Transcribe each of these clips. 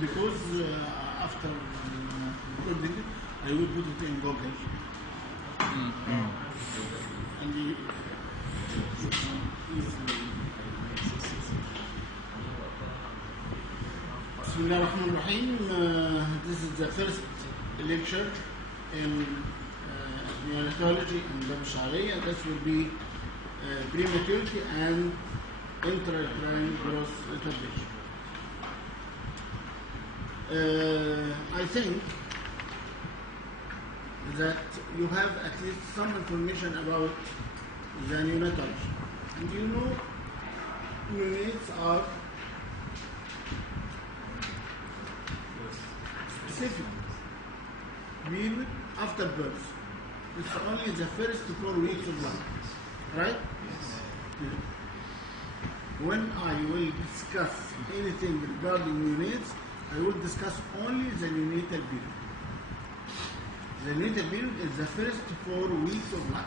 because after recording it, I will put it in Google. And you easily. Bismillah ar-Rahman ar-Rahim. This is the first lecture in neonatology and Bab Shariah. This will be prematurity and intrauterine growth retardation. I think that you have at least some information about the neonatology. And you know, neonates are specific period after birth. It's only the first 4 weeks of life, right? Yes. When I will discuss anything regarding neonates, I will discuss only the neonatal period. The neonatal period is the first 4 weeks of life,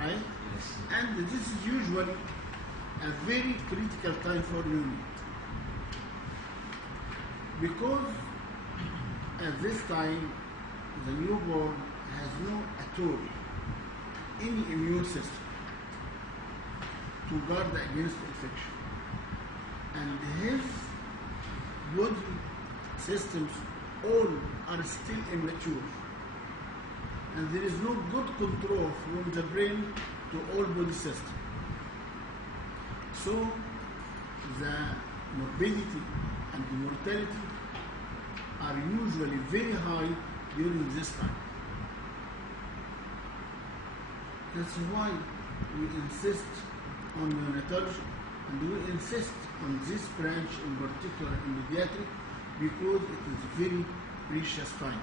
right? Yes. And this is usually a very critical time for neonate, because at this time the newborn has no at all any immune system to guard against infection, and his body systems all are still immature, and there is no good control from the brain to all body systems. So the morbidity and the mortality are usually very high during this time. That's why we insist on neonatology, and we insist on this branch in particular in pediatric, because it is very precious time.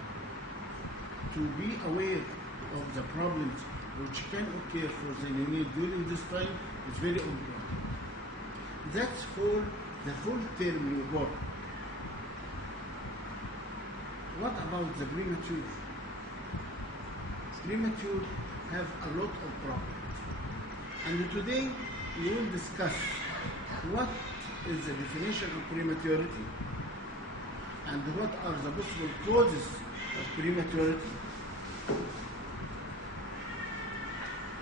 To be aware of the problems which can occur for the neonate during this time is very important. That's for the full-term newborn. What about the premature? Premature have a lot of problems. And today we will discuss what is the definition of prematurity and what are the possible causes of prematurity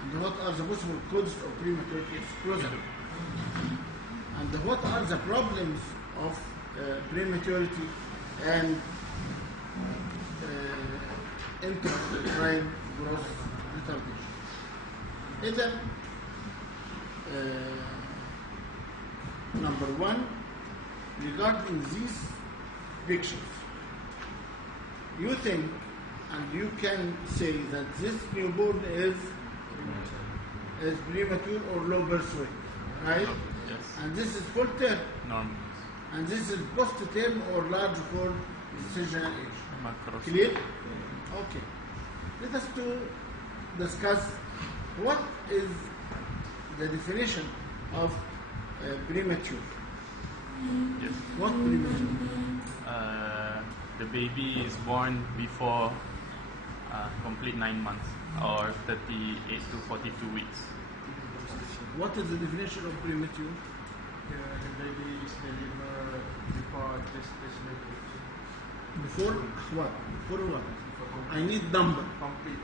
and what are the possible causes of prematurity explosion and what are the problems of prematurity and intrauterine growth retardation. Either number one, regarding these pictures, you think and you can say that this newborn is premature or low birth weight, right? Yes. And this is full term. Normal. And this is post term or large for decisional age. Macros. Clear? Okay. Let us to discuss what is the definition of premature. Yes. What premature? The baby is born before complete 9 months or 38 to 42 weeks. What is the definition of premature? The baby is delivered before gestational age. Before what? Before what? I need number. Complete.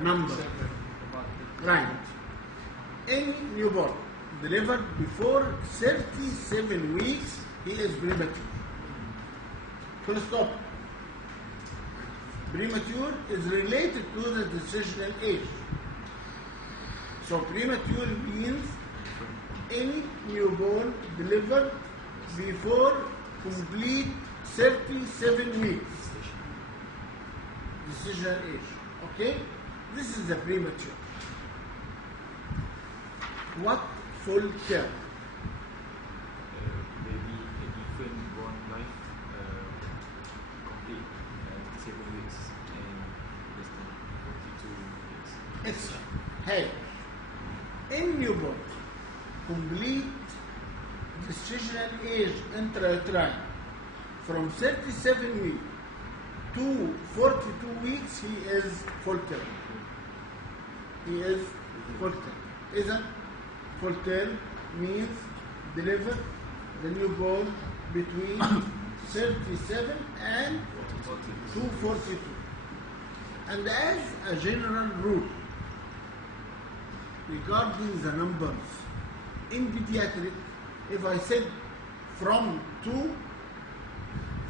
Number. Right. Any newborn delivered before 37 weeks, he is premature. Full stop. Premature is related to the decisional age. So premature means any newborn delivered before complete 37 weeks. Decisional age. Okay? This is the premature. What full term? Maybe a different born life, complete 7 weeks and less than 42 weeks. Excellent. Hey, in newborn, complete decisional age intrauterine from 37 weeks to 42 weeks, he is full term. He is full term. Isn't full term means deliver the newborn between 37 and 242. And as a general rule, regarding the numbers in pediatric, if I said from 2,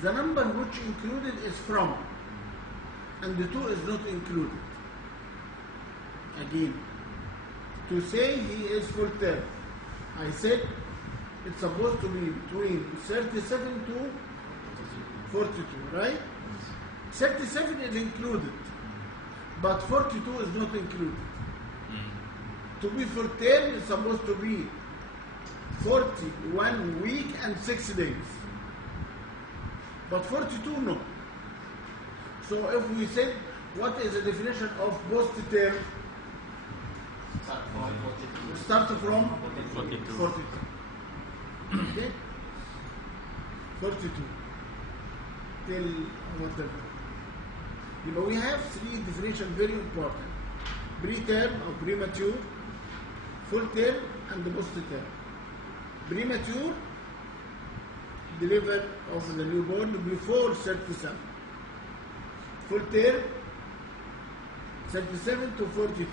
the number which included is from, and the 2 is not included. Again, to say he is full term, I said it's supposed to be between 37 to 42, right? 37 is included, but 42 is not included. To be full term is supposed to be 41 week and 6 days. But 42, no. So if we said, what is the definition of post-term? Start from 42. Okay? 42. Till whatever. You know, we have 3 definitions very important. Preterm or premature, full term, and the post-term. Premature, delivered of the newborn before 37. Full term, 37 to 42.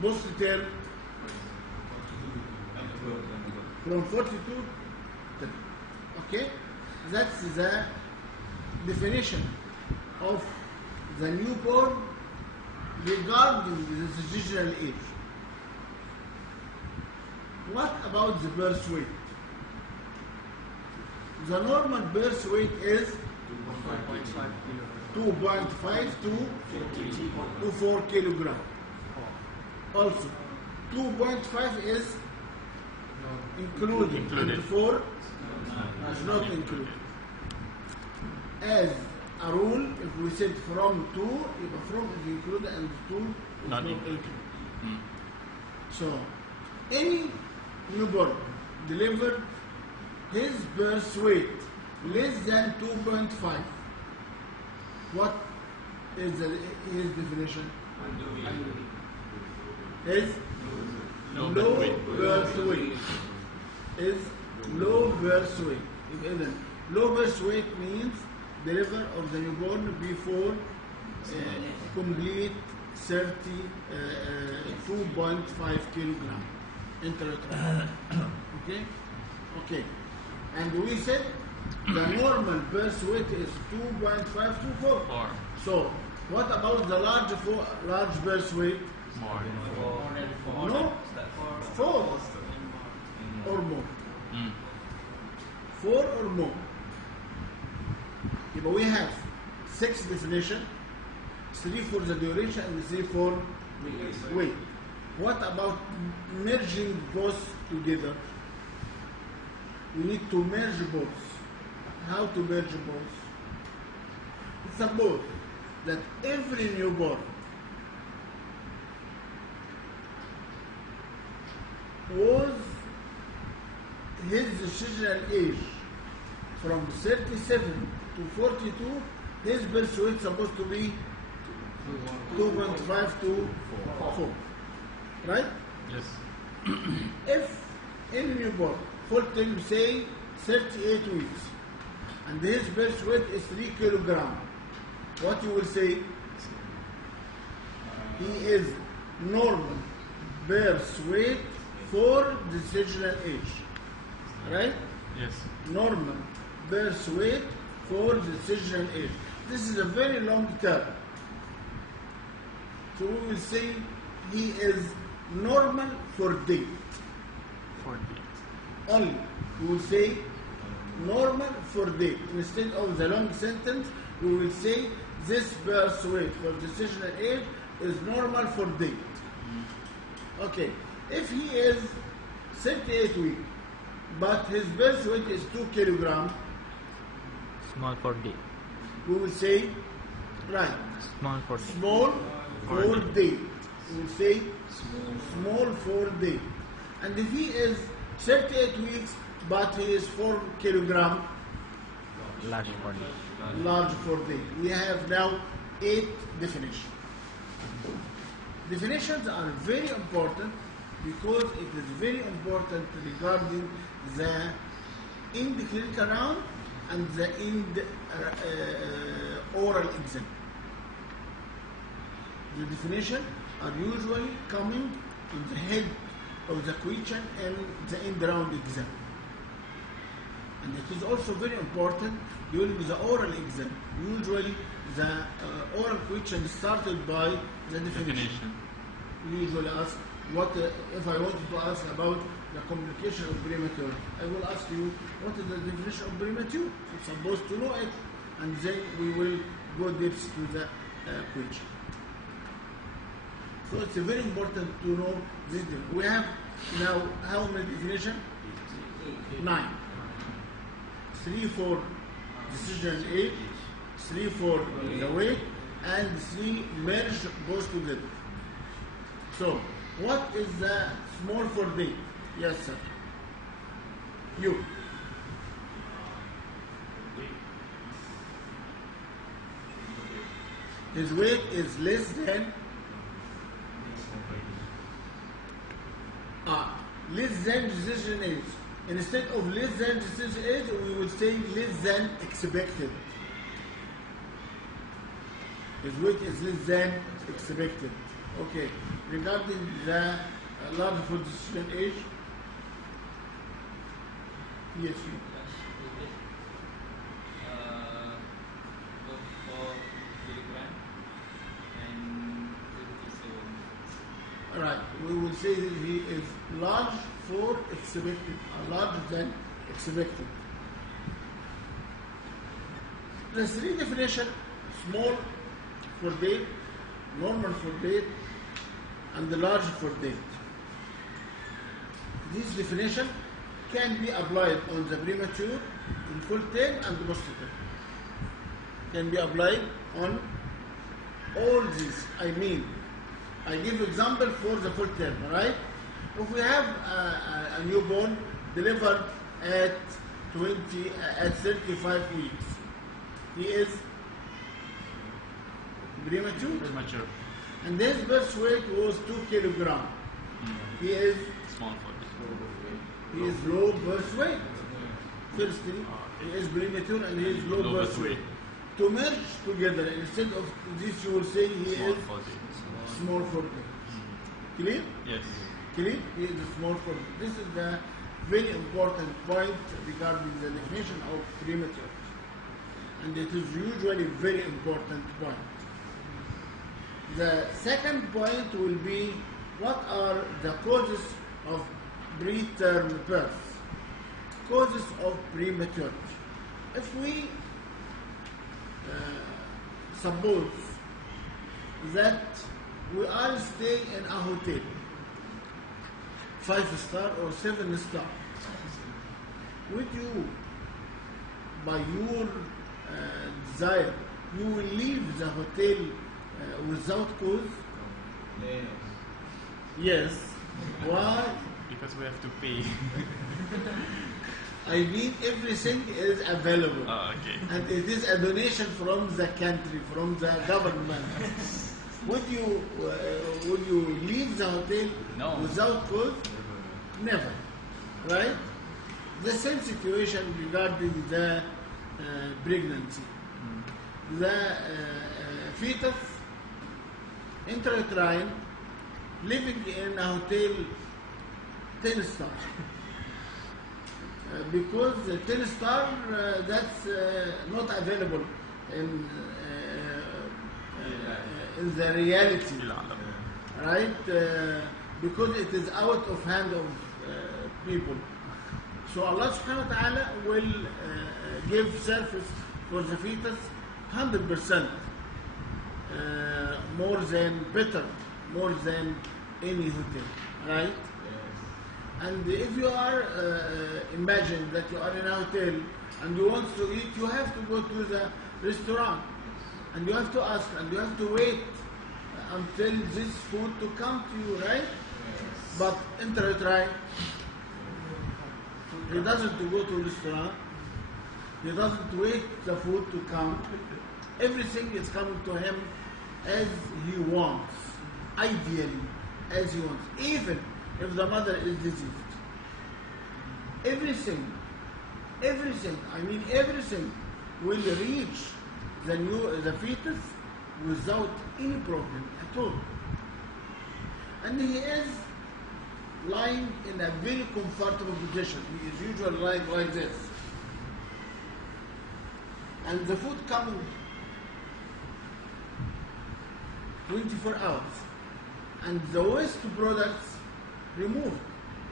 Post-term, from 42 to, okay? That's the definition of the newborn regarding the gestational age. What about the birth weight? The normal birth weight is 2.5 to 4 kilogram. Also, 2.5 is included, and 4 is not included. As a rule, if we said from 2, if from is included and 2 is not included. So, any newborn delivered his birth weight less than 2.5, what is his definition? Is low birth weight. Is low birth weight. Low birth weight means deliver of the newborn before complete 2.5 kilogram intrauterine. Okay? Okay. And we said the normal birth weight is 2.5 to 4. So, what about the large birth weight? More. No? 4 or more. 4 or more. But we have 6 definitions, 3 for the duration and 3 for weight. What about merging both together? We need to merge both. How to merge both? Suppose that every newborn was his gestational age from 37 to 42, his birth weight is supposed to be 2.5 to 4. Right? Yes. If any newborn, full term, say 38 weeks, and his birth weight is 3 kilograms, what you will say? He is normal birth weight for the gestational age. Right? Yes. Normal birth weight for the gestational age. This is a very long term. So we will say he is normal for date. Only. We will say normal for date. Instead of the long sentence, we will say this birth weight for gestational age is normal for date. Okay. If he is 38 weeks, but his birth weight is 2 kilograms, Small for D. we will say, right, Small for D. small for date. We will say small for date. And if he is 38 weeks, but he is 4 kilograms, Large for D. large for date. We have now 8 definitions. Definitions are very important because it is very important regarding the in the clinical round and the end oral exam. The definition are usually coming in the head of the question and the end round exam. And it is also very important during the oral exam. Usually the oral question is started by the definition. We usually ask, what if I wanted to ask about the complication of prematurity, I will ask you, what is the definition of premature? You're supposed to know it, and then we will go depths to the question. So it's very important to know this. We have now how many definitions? 9. 3 for decision age, 3 for the weight, and 3 merge both together. So, what is the small for date? Yes, sir. You. His weight is less than less than decision age. Instead of less than decision age, we would say less than expected. His weight is less than expected. Okay. Regarding the large for decision age, yes, you. 4 kilogram and 27. Right. We will say that he is large for expected, or larger than expected. The 3 definitions: small for date, normal for date, and the large for date. This definition can be applied on the premature, in full term, and post-term. Can be applied on all these. I mean, I give example for the full term, right? If we have a newborn delivered at 35 weeks, he is premature. And his birth weight was 2 kilograms. He is Small for he is low birth weight. Firstly, he is premature and he is low birth weight. To merge together, instead of this, you will say he is small for day. Clear? Yes. Clear? He is small for day. This is the very important point regarding the definition of premature. And it is usually a very important point. The second point will be, what are the causes of preterm birth? Causes of prematurity. If we suppose that we are staying in a hotel, 5-star or 7-star, would you, by your desire, you will leave the hotel without cause? Yes. Why? Because we have to pay. I mean, everything is available. Oh, okay. And it is a donation from the country, from the government. Would you leave the hotel No. without cause? Never. Right? The same situation regarding the pregnancy. The fetus, intrauterine, living in a hotel 10 star. Because 10 star, that's not available in the reality, right? Because it is out of hand of people. So Allah subhanahu wa ta'ala will give service for the fetus 100%, more than better, more than any hotel, right? And if you are, imagine that you are in a hotel and you want to eat, you have to go to the restaurant and you have to ask and you have to wait until this food to come to you, right? But intrauterine, he doesn't go to restaurant, he doesn't wait the food to come. Everything is coming to him as he wants, ideally, as he wants. Even if the mother is diseased, everything everything, I mean everything, will reach the fetus without any problem at all. And he is lying in a very comfortable position. He is usually lying like this. And the food coming 24 hours. And the waste products removed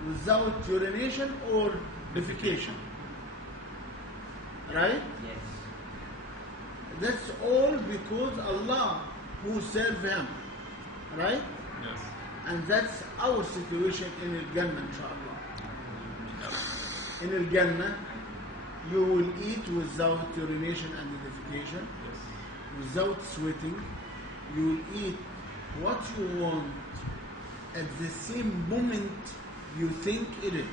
without urination or defecation. Right? Yes. That's all because Allah who served him. Right? Yes. And that's our situation in Al-Jannah, inshallah. In Al-Jannah, you will eat without urination and defecation, Yes. without sweating. You will eat what you want at the same moment you think it is,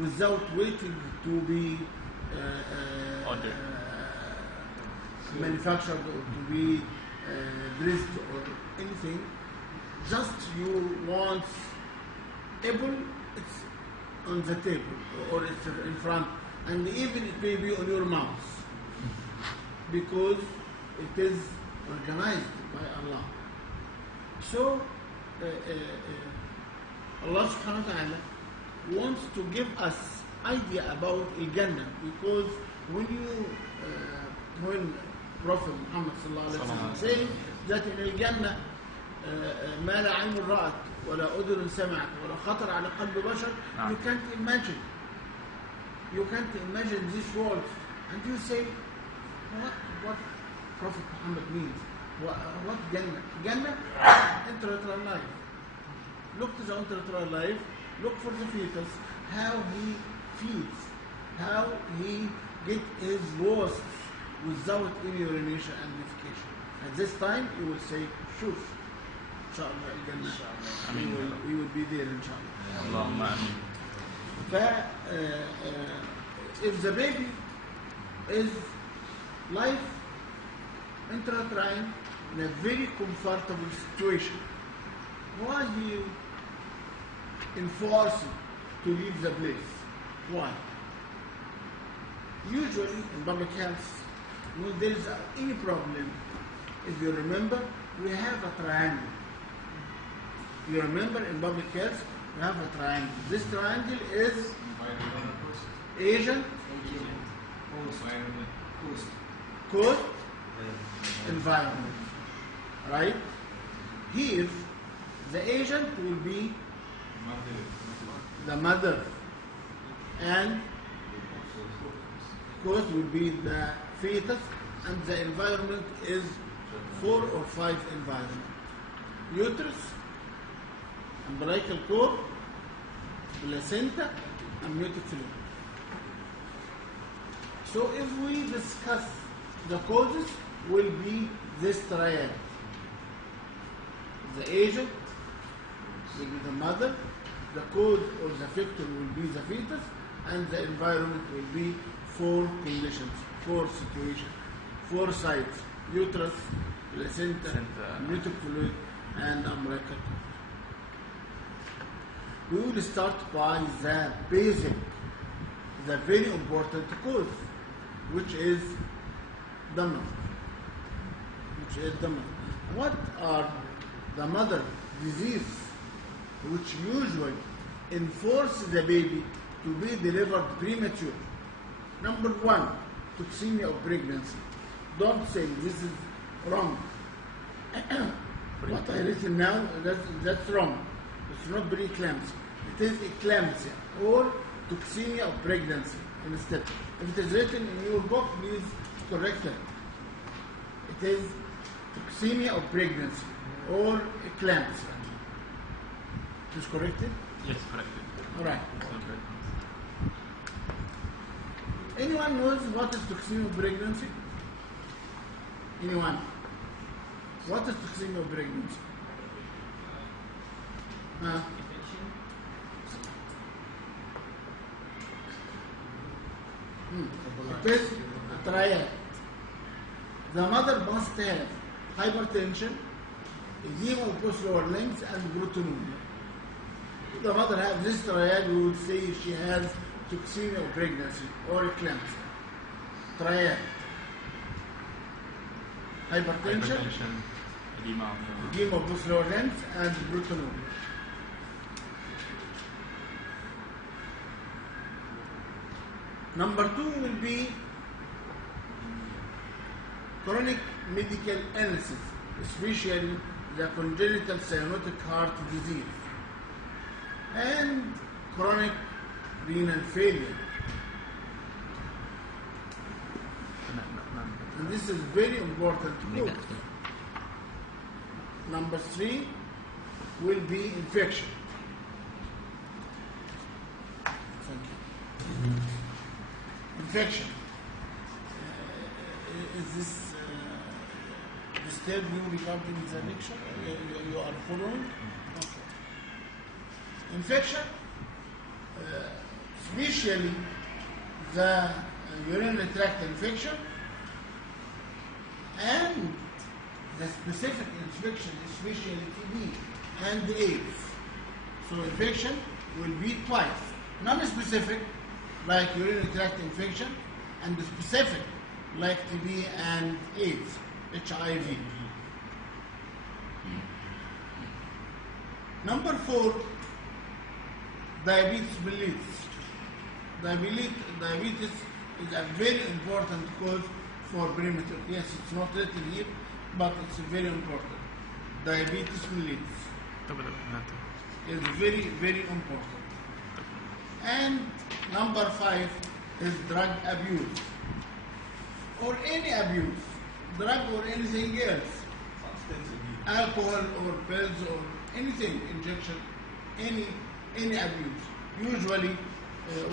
without waiting to be Ordered. manufactured or to be dressed or anything. Just you want apple, it's on the table or it's in front, and even it may be on your mouth because it is organized by Allah. So Allah subhanahu wa ta'ala wants to give us idea about Al-Jannah, because when Prophet Muhammad sallallahu alaihi wasallam saying that in Al-Jannah ما لا عين رأت ولا أذن سمعت ولا خطر على قلب بشر, you can't imagine. You can't imagine this world, and you say, what Prophet Muhammad means? What Jannah? Jannah, intellectual life. Look to the intellectual life. Look for the fetus, how he feeds, how he get his wastes without any urination and defecation. At this time, you will say, sure. Inshallah, Al-Jannah. We will be there, inshallah. Allahumma ameen. If the baby is life intrauterine in a very comfortable situation, why he enforced to leave the place? Why? Usually in public health, when there is any problem, if you remember, we have a triangle. You remember in public health, we have a triangle. This triangle is agent, cause, environment. Right? Here, the agent will be the mother, and cause will be the fetus, and the environment is 4 or 5 environment. Uterus, umbilical cord, placenta, and amniotic fluid. So if we discuss the causes, will be this triad. The agent will be the mother, the cause or the factor will be the fetus, and the environment will be 4 conditions, 4 situations, 4 sites: uterus, placenta, amniotic fluid, and umbilical cord. We will start by the basic, the very important cause, which is the mother. What are the mother diseases which usually enforce the baby to be delivered premature? Number 1, toxemia of pregnancy. Don't say this is wrong. What I written now, that's wrong. It's not preeclampsia. It is eclampsia or toxemia of pregnancy instead. If it is written in your book, please correct it. It is toxemia of pregnancy or eclampsia. Is corrected? Yes, corrected. All right. So good. Anyone knows what is toxemia of pregnancy? Anyone? What is toxemia of pregnancy? It is a triad. The mother must have hypertension, edema of both lower limbs, and proteinuria. If the mother has this triad, we would say she has toxemia of pregnancy or eclampsia, triad, hypertension, edema. edema of both lower limbs, and proteinuria. Number 2 will be chronic medical illnesses, especially the congenital cyanotic heart disease and chronic renal failure. And this is very important to note. Number 3 will be infection. Thank you. Infection. Is this disturb you regarding the lecture? You are following? Okay. Infection, especially the urinary tract infection and the specific infection, especially TB and AIDS. So infection will be twice. Non-specific, like urinary tract infection, and the specific, like TB and AIDS, HIV. Number 4, diabetes mellitus. Diabetes is a very important cause for prematurity. Yes, it's not written here, but it's very important. Diabetes mellitus is very, very important. And number 5 is drug abuse, or any abuse, drug or anything else, alcohol or pills or anything, injection, any abuse, usually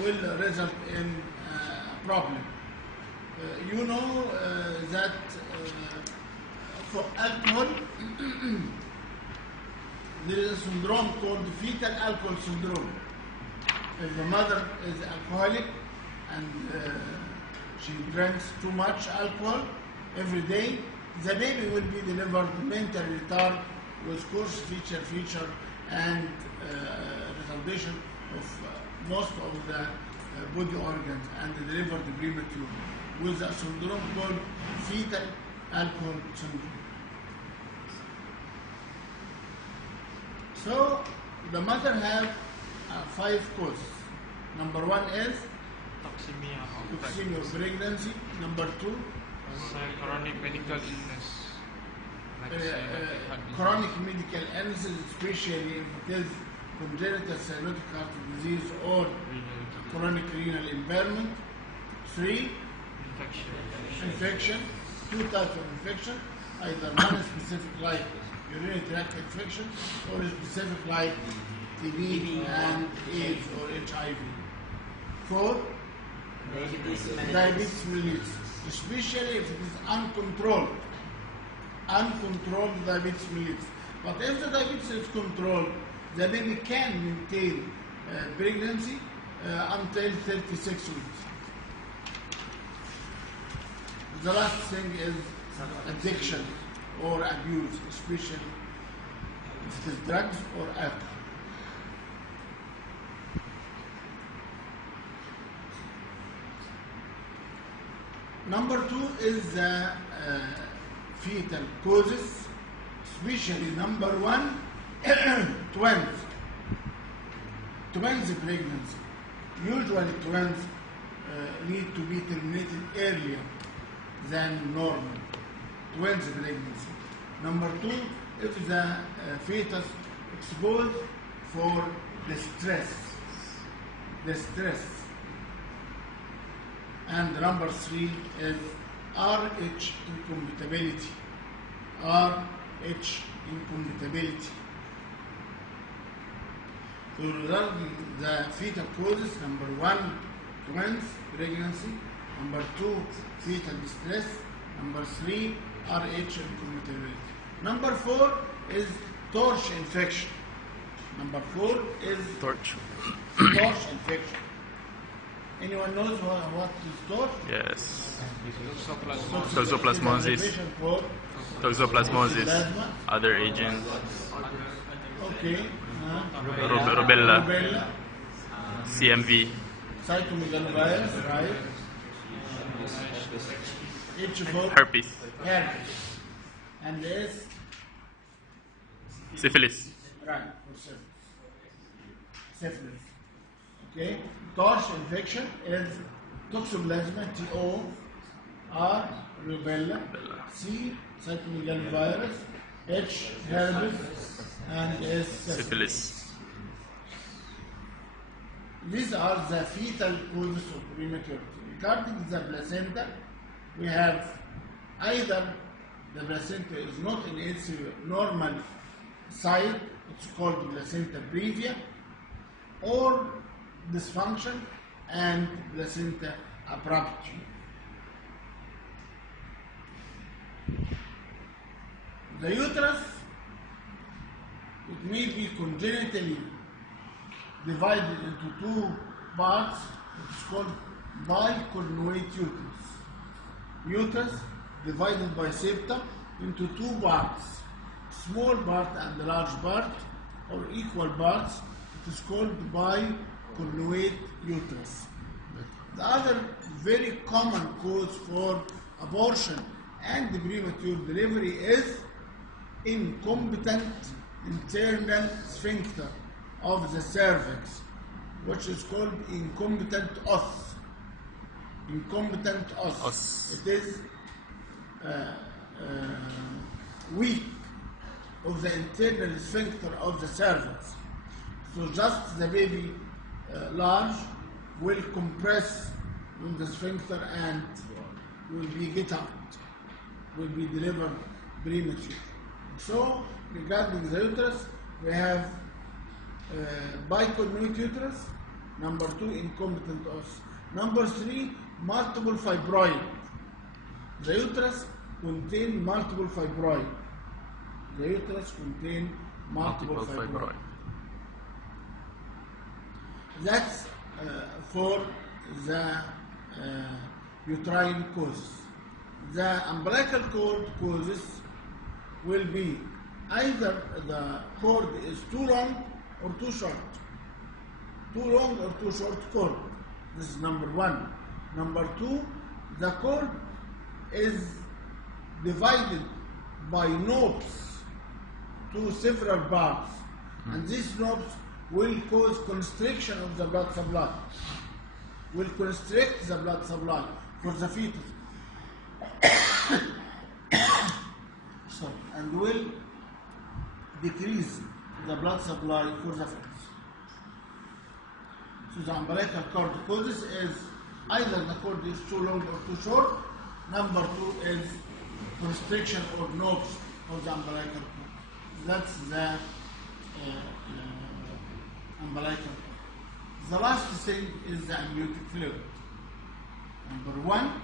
will result in a problem. You know that for alcohol, there is a syndrome called fetal alcohol syndrome. If the mother is alcoholic and she drinks too much alcohol every day, the baby will be delivered mentally retarded with coarse feature and retardation of most of the body organs and delivered premature with a syndrome called fetal alcohol syndrome. So the mother have 5 causes. Number 1 is toxemia of pregnancy. Number 2, chronic medical illness. chronic medical illnesses, especially if it is congenital cyanotic heart disease or chronic renal impairment. 3, infection. 2 types of infection, either non-specific like urinary tract infection or specific like TB and AIDS or HIV. 4, diabetes mellitus, especially if it is uncontrolled diabetes mellitus. But if the diabetes is controlled, the baby can maintain pregnancy until 36 weeks. The last thing is addiction or abuse, especially if it is drugs or alcohol. Number 2 is the fetal causes, especially number 1, twins pregnancy. Usually twins need to be terminated earlier than normal. Twins pregnancy. Number 2, if the fetus exposed for the stress. And number 3 is RH incompatibility. So regarding the fetal causes, number 1, twins pregnancy. Number 2, fetal distress. Number 3, RH incompatibility. Number 4 is torch infection. Number 4 is torch infection. Anyone knows what is torch? Yes. Toxoplasmosis. Toxoplasmosis. Other agents. Okay. Rubella. CMV. cytomegalovirus, right? H for Herpes. herpes. And S, Syphilis. right, for syphilis. Okay? Torch infection is toxoplasma, T-O-R, rubella, C, cytomegalovirus, H, herpes, and S, syphilis. Syphilis. These are the fetal causes of prematurity. Regarding the placenta, we have either the placenta is not in its normal site, it's called placenta previa, or dysfunction and placenta abrupta. The uterus, it may be congenitally divided into two parts. It's called bicornuate uterus. Uterus divided by septa into two parts, small part and large part, or equal parts. It is called bicornuate uterus. The other very common cause for abortion and premature delivery is incompetent internal sphincter of the cervix, which is called incompetent os. Incompetent os. Os. It is weak of the internal sphincter of the cervix. So just the baby large will compress on the sphincter and will be get out, will be delivered premature. So regarding the uterus, we have bicornuate uterus. Number 2, incompetent os. Number 3, multiple fibroid. The uterus contains multiple fibroid. The uterus contains multiple fibroid. That's for the uterine causes. The umbilical cord causes will be either the cord is too long or too short. Too long or too short cord. This is number 1. Number 2, the cord is divided by knobs to several parts, and these knobs will cause constriction of the blood supply, will constrict the blood supply for the fetus. Sorry, and will decrease the blood supply for the fetus. So the umbilical cord causes is either the cord is too long or too short. Number 2 is constriction or knobs of the umbilical cord. That's the umbilical cord. The last thing is the amniotic fluid. Number 1,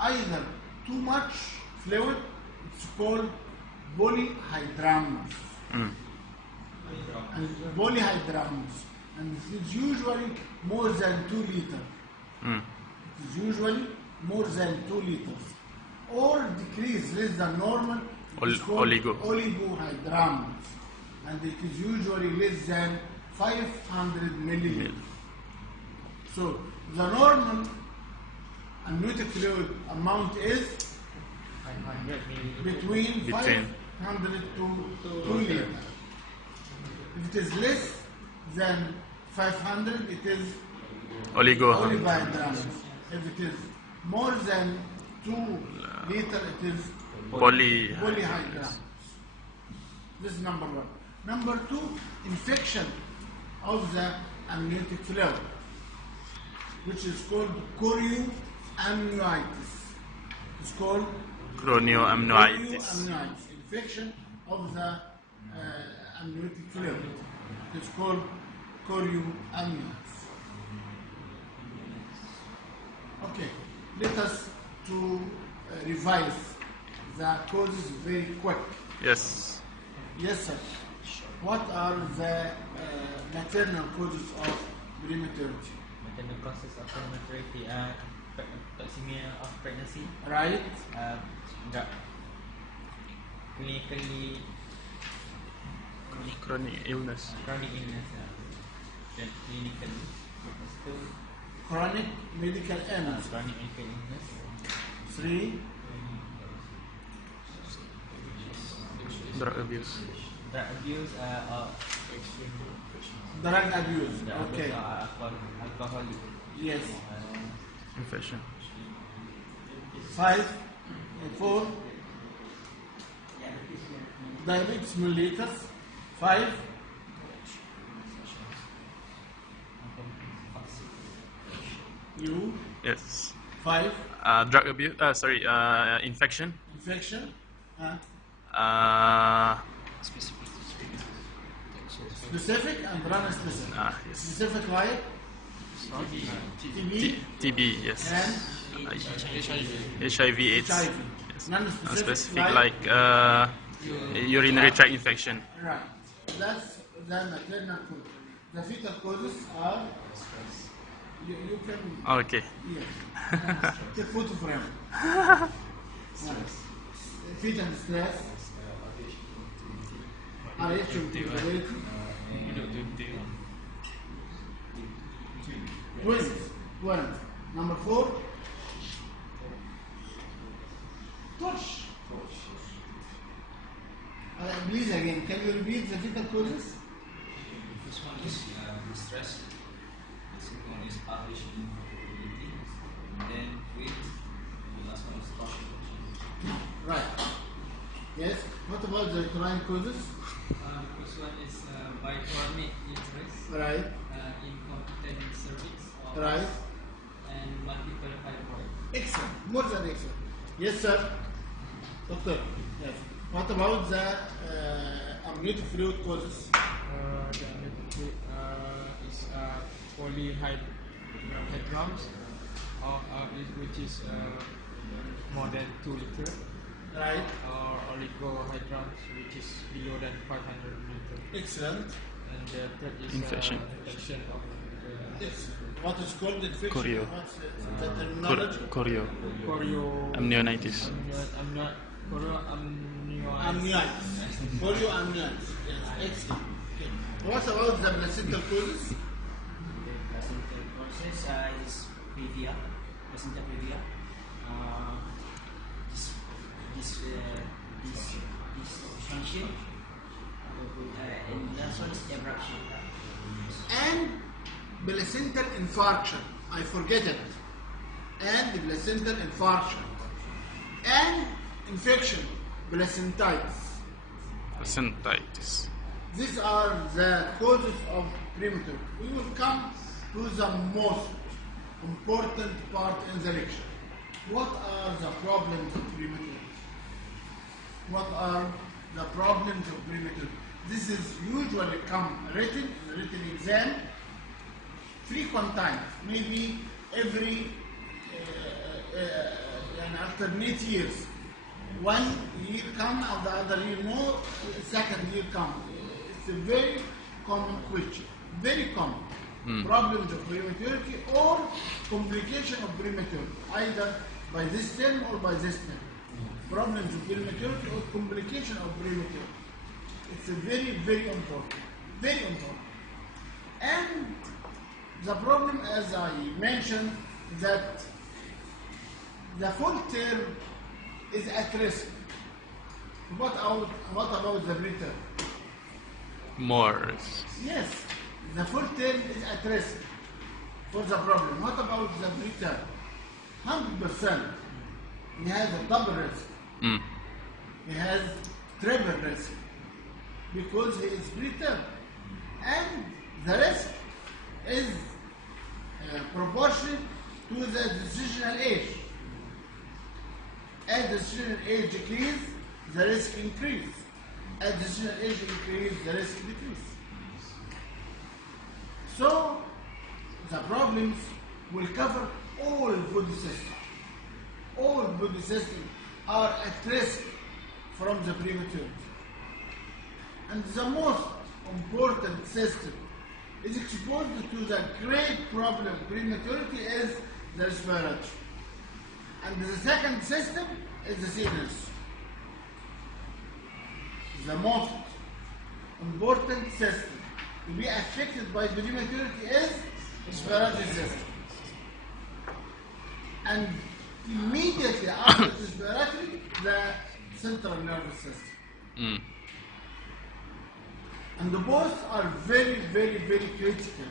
either too much fluid, it's called polyhydramnios. And polyhydramnios. And it is usually more than 2 liters. It is usually more than 2 liters. Or decrease less than normal, it's called oligohydramnios. And it is usually less than 500 milliliters. So the normal amniotic fluid amount is 500 milliliters. between 500 to 2 liters. If it is less than 500, it is oligohydramnios. If it is more than 2 liters, it is polyhydramnios. This is number 1. Number 2, infection of the amniotic fluid, which is called chorioamnionitis. It's called chorioamnionitis. Infection of the amniotic fluid. It's called chorioamnionitis. Okay, let us to revise the causes very quick. Yes. Yes, sir. What are the maternal causes of prematurity? Maternal causes of prematurity are toxemia of pregnancy, Right? clinically Chronic illness. chronic illness, then clinically. Lepas tu chronic medical illness. Chronic medical illness. 3. Drug abuse. Drug abuse or Drug abuse. drug Okay. abuse or alcoholic. Yes. Infection. 5. 4. Diabetes mellitus. 5. You. Yes. 5. Drug abuse. Infection. Infection. Specific and non-specific. Yes. Specific like TB TB. Yes. and HIV. AIDS. HIV. Yes. Non-specific Specific like urinary tract infection. Right. That's the maternal cause. The fetal causes are you can Okay. yes. Take photo frame. Right. Fetal stress. Erection capability. Twins. Number 4. Touch. Please again, can you repeat the fetal causes? This one is stress. The second one is average infertility. And then weight. The last one is torsion. Right. Yes. What about the uterine causes? First one is bichronic uterus, Right. incompetent cervix, Right. and multiple fibroid. Excellent. More than excellent. Yes, sir. Doctor. Yes. What about the amniotic fluid causes? The amniotic is polyhydrons, which is more than 2 liter, Right. or oligohydrons, which is below than 500 liter. Excellent. And the third is Infection. infection of Excellent. What is called infection? Choreo. What's the terminology? Choreo. choreo. Amnionitis. Amniotes. Chorioamniotes. Yes. Excellent. Okay. What about the placental causes? Placental process is previa, placenta previa. This function, and last one is abruption. And placental infarction. I forget it. And placental infarction. And infection. Placentitis. Placentitis. These are the causes of prematurity. We will come to the most important part in the lecture. What are the problems of prematurity? What are the problems of prematurity? This is usually come written in a written exam frequent times, maybe every alternate years. One year come and the other year no, second year come. It's a very common question, very common. Problems of prematurity or complication of prematurity, either by this term or by this term. Problems of prematurity or complication of prematurity. It's a very, very important. Very important. And the problem, as I mentioned, that the full term is at risk. What about the preterm? More. Yes, the full term is at risk for the problem. What about the preterm? 100%. He has a double risk. He has triple risk because he is preterm. And the risk is proportional to the decisional age. As the decisional age decreases, the risk increases. As the decisional age increases, the risk decreases. So, the problems will cover all body systems. All body systems are at risk from the prematurity. And the most important system is exposed to the great problem of prematurity is the respiratory. And the second system is the CNS. The most important system to be affected by prematurity is respiratory system. and immediately after respiratory, the central nervous system. Mm. And the both are very, very, very critical.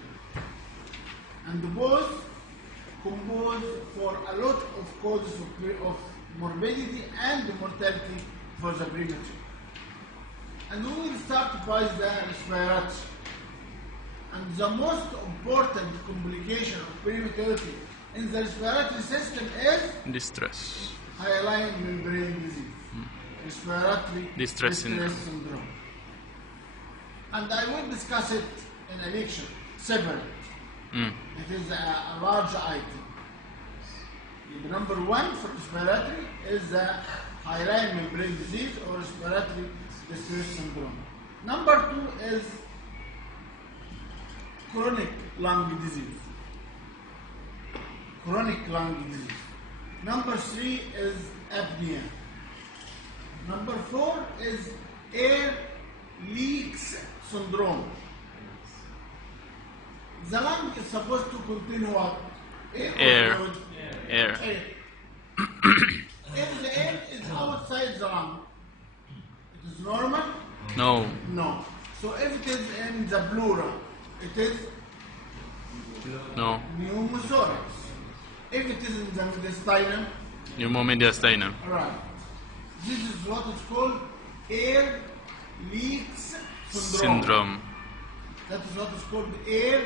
And the both compose for a lot of causes of morbidity and mortality for the premature. And we will start by the respiratory. And the most important complication of prematurity in the respiratory system is Distress. hyaline membrane disease, respiratory Distress syndrome. And I will discuss it in a lecture separate. Mm. It is a large item. The number one for respiratory is the hyaline membrane disease or respiratory distress syndrome. Number two is chronic lung disease. Chronic lung disease. Number three is apnea. Number four is air leaks syndrome. The lung is supposed to contain what? Air. Or fluid? Air. If the air is outside the lung, it is normal? No. No. So if it is in the pleura, it is No. pneumothorax. If it is in the mediastinum, Pneumomediastinum. right. This is what is called air leaks syndrome. That is what is called air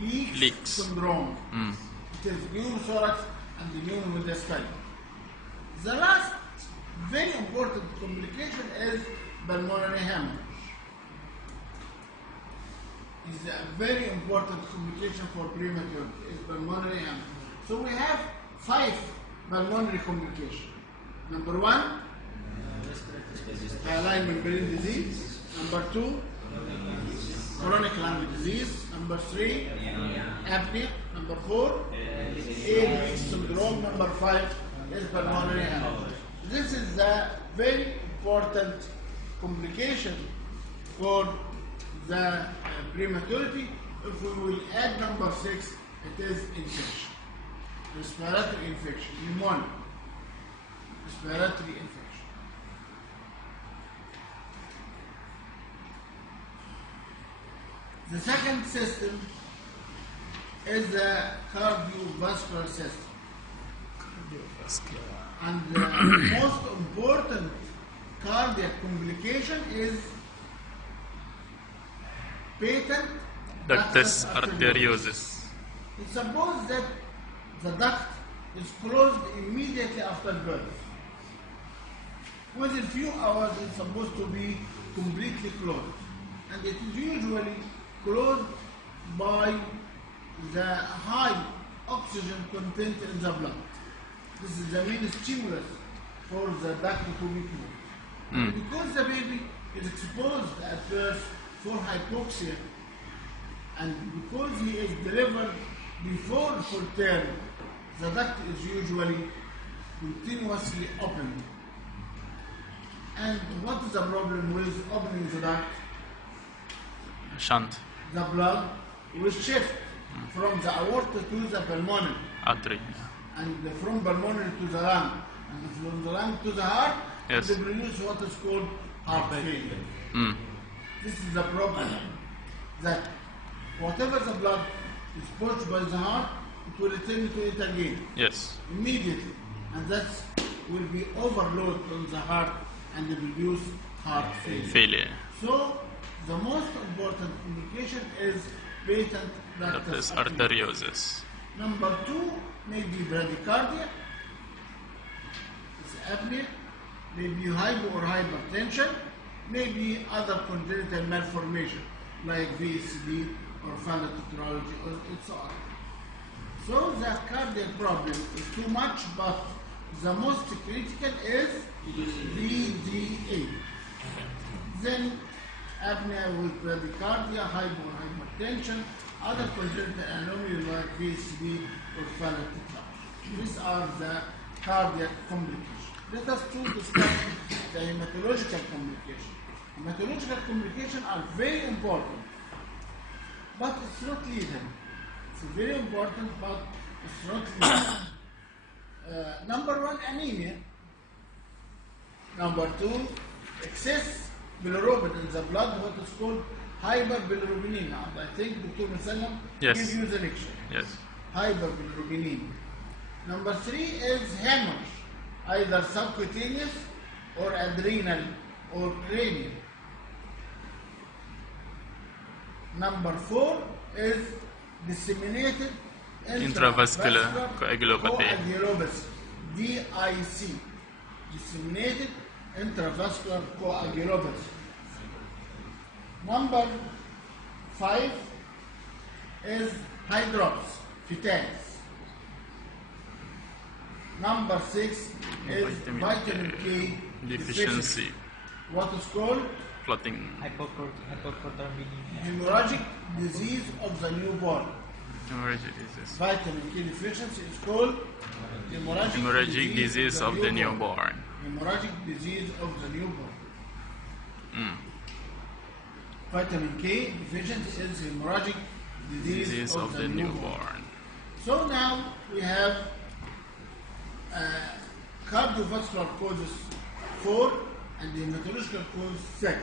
leaks syndrome. Mm. It is pneumothorax and the pneumomediastinum. The last very important complication is pulmonary hemorrhage. Is a very important complication for premature is pulmonary hemorrhage. So we have 5 pulmonary complications. Number 1, hyaline membrane disease. Number 2, chronic lung disease. Number 3, apnea. Number 4, air leaks syndrome. Number 5 is pulmonary hemorrhage. This is the very important complication for the prematurity. If we will add number 6, it is infection. Respiratory infection, pneumonia. Respiratory infection. The second system is the cardiovascular system. And the most important cardiac complication is patent Ductus arteriosus. arteriosus. It's supposed that the duct is closed immediately after birth. Within few hours, it's supposed to be completely closed. And it is usually closed by the high oxygen content in the blood. This is the main stimulus for the duct to be closed. And because the baby is exposed at birth for hypoxia, and because he is delivered before full term, the duct is usually continuously open. And what is the problem with opening the duct? Shunt. The blood will shift from the aorta to the pulmonary, Artery. and from pulmonary to the lung, and from the lung to the heart, Yes. they produce what is called heart failure. Mm. This is the problem, that whatever the blood is pushed by the heart, it will return to it again Yes. immediately, and that will be overload on the heart and will produce heart failure. Failure. So the most important complication is patent Ductus ductus arteriosus. arteriosus. Number 2 may be bradycardia, it's apnea, maybe hypo or hypertension, maybe other congenital malformation like VSD or phenatotrology or it's all. So the cardiac problem is too much, but the most critical is VDA. Then apnea with bradycardia, hypo or hypertension, other congenital anomalies like VSD or phenatotrology. These are the cardiac complications. Let us to discuss the hematological complications. Hematological complications are very important, but it's not lethal. It's very important, but it's not lethal. Number one, anemia. Number two, excess bilirubin in the blood, what is called hyperbilirubinemia. I think Dr. Musallam Yes. give you the lecture. Yes. Hyperbilirubinemia. Number three is hemorrhage, either subcutaneous or adrenal or cranial. Number four is disseminated Intravascular coagulopathy. coagulopathy, DIC, disseminated intravascular coagulopathy. Number five is hydrops, fetans. Number six is vitamin K Deficiency. What is called Clotting. Hypoproteinemia. hemorrhagic disease of the newborn. Hemorrhagic disease. Vitamin K deficiency is called Hemorrhagic disease of the newborn. Hemorrhagic disease of the newborn. Mm. Vitamin K deficiency is hemorrhagic Disease of the newborn. So now we have cardiovascular causes 4 and the hematological cause 6.